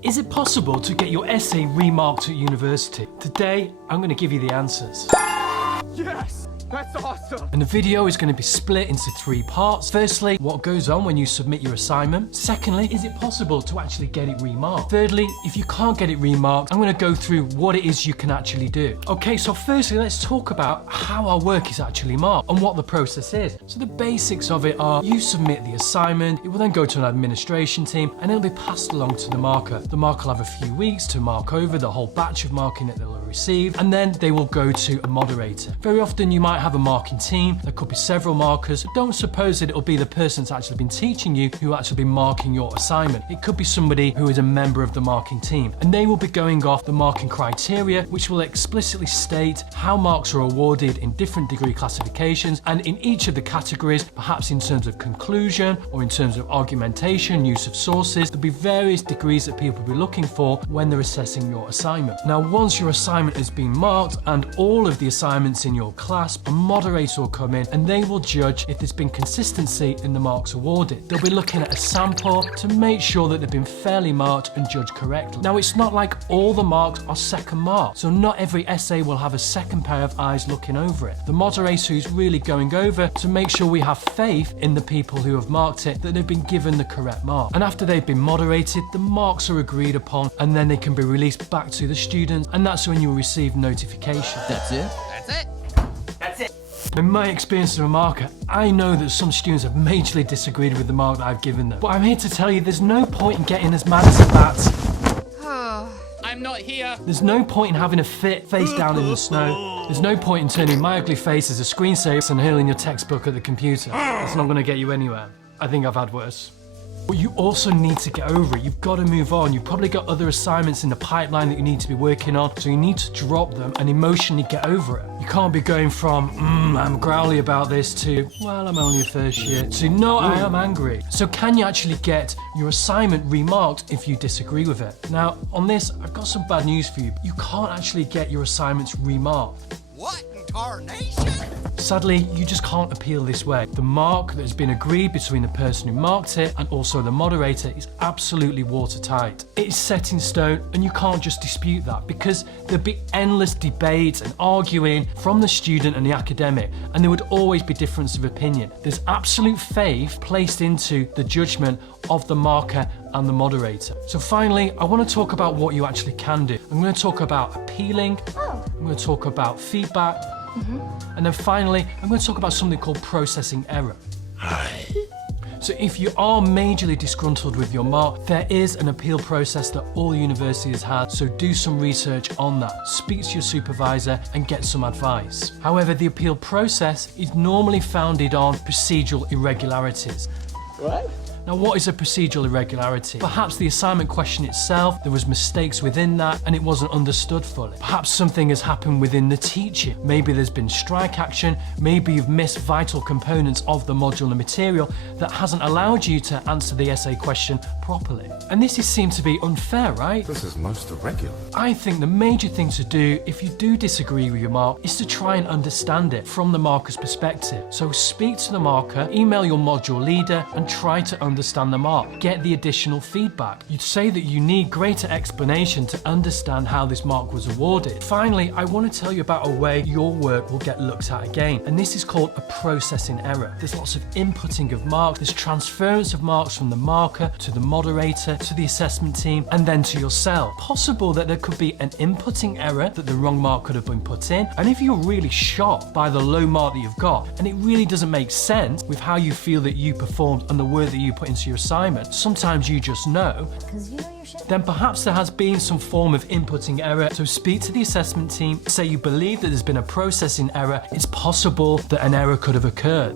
Is it possible to get your essay remarked at university? Today, I'm going to give you the answers. Yes! That's awesome! And the video is going to be split into 3 parts. Firstly, what goes on when you submit your assignment. Secondly, is it possible to actually get it remarked? Thirdly, if you can't get it remarked, I'm going to go through what it is you can actually do. Okay, so firstly, let's talk about how our work is actually marked and what the process is. So the basics of it are you submit the assignment, it will then go to an administration team and it'll be passed along to the marker. The marker will have a few weeks to mark over the whole batch of marking that they'll receive, and then they will go to a moderator. Very often you might have a marking team, there could be several markers. Don't suppose that it'll be the person that's actually been teaching you who will actually be marking your assignment. It could be somebody who is a member of the marking team, and they will be going off the marking criteria, which will explicitly state how marks are awarded in different degree classifications, and in each of the categories, perhaps in terms of conclusion or in terms of argumentation, use of sources. There'll be various degrees that people will be looking for when they're assessing your assignment. Now, once your assignment has been marked and all of the assignments in your class, a moderator will come in and they will judge if there's been consistency in the marks awarded. They'll be looking at a sample to make sure that they've been fairly marked and judged correctly. Now, it's not like all the marks are second marked, so not every essay will have a second pair of eyes looking over it. The moderator is really going over to make sure we have faith in the people who have marked it, that they've been given the correct mark. And after they've been moderated, the marks are agreed upon and then they can be released back to the students, and that's when you'll receive notification. That's it? That's it! That's it! In my experience as a marker, I know that some students have majorly disagreed with the mark that I've given them. But I'm here to tell you there's no point in getting as mad as a bat. I'm not here! There's no point in having a fit face down in the snow. There's no point in turning my ugly face as a screensaver and hurling your textbook at the computer. It's not going to get you anywhere. I think I've had worse. But you also need to get over it. You've got to move on. You've probably got other assignments in the pipeline that you need to be working on, so you need to drop them and emotionally get over it. You can't be going from, I'm growly about this, to, well, I'm only a first year, to, no, I am angry. So can you actually get your assignment remarked if you disagree with it? Now, on this, I've got some bad news for you. You can't actually get your assignments remarked. What in tarnation? Sadly, you just can't appeal this way. The mark that has been agreed between the person who marked it and also the moderator is absolutely watertight. It is set in stone and you can't just dispute that, because there'd be endless debates and arguing from the student and the academic, and there would always be difference of opinion. There's absolute faith placed into the judgment of the marker and the moderator. So finally, I want to talk about what you actually can do. I'm going to talk about appealing, I'm going to talk about feedback, and then finally, I'm going to talk about something called processing error. So if you are majorly disgruntled with your mark, there is an appeal process that all universities have, so do some research on that. Speak to your supervisor and get some advice. However, the appeal process is normally founded on procedural irregularities. What? Now, what is a procedural irregularity? Perhaps the assignment question itself, there was mistakes within that and it wasn't understood fully. Perhaps something has happened within the teaching. Maybe there's been strike action, maybe you've missed vital components of the module and material that hasn't allowed you to answer the essay question properly. And this seems to be unfair, right? This is most irregular. I think the major thing to do if you do disagree with your mark is to try and understand it from the marker's perspective. So speak to the marker, email your module leader and try to understand the mark. Get the additional feedback. You'd say that you need greater explanation to understand how this mark was awarded. Finally, I want to tell you about a way your work will get looked at again, and this is called a processing error. There's lots of inputting of marks, there's transference of marks from the marker to the moderator to the assessment team and then to yourself. Possible that there could be an inputting error, that the wrong mark could have been put in, and if you're really shocked by the low mark that you've got and it really doesn't make sense with how you feel that you performed and the work that you put into your assignment, sometimes you just know, then perhaps there has been some form of inputting error. So speak to the assessment team, say you believe that there's been a processing error. It's possible that an error could have occurred.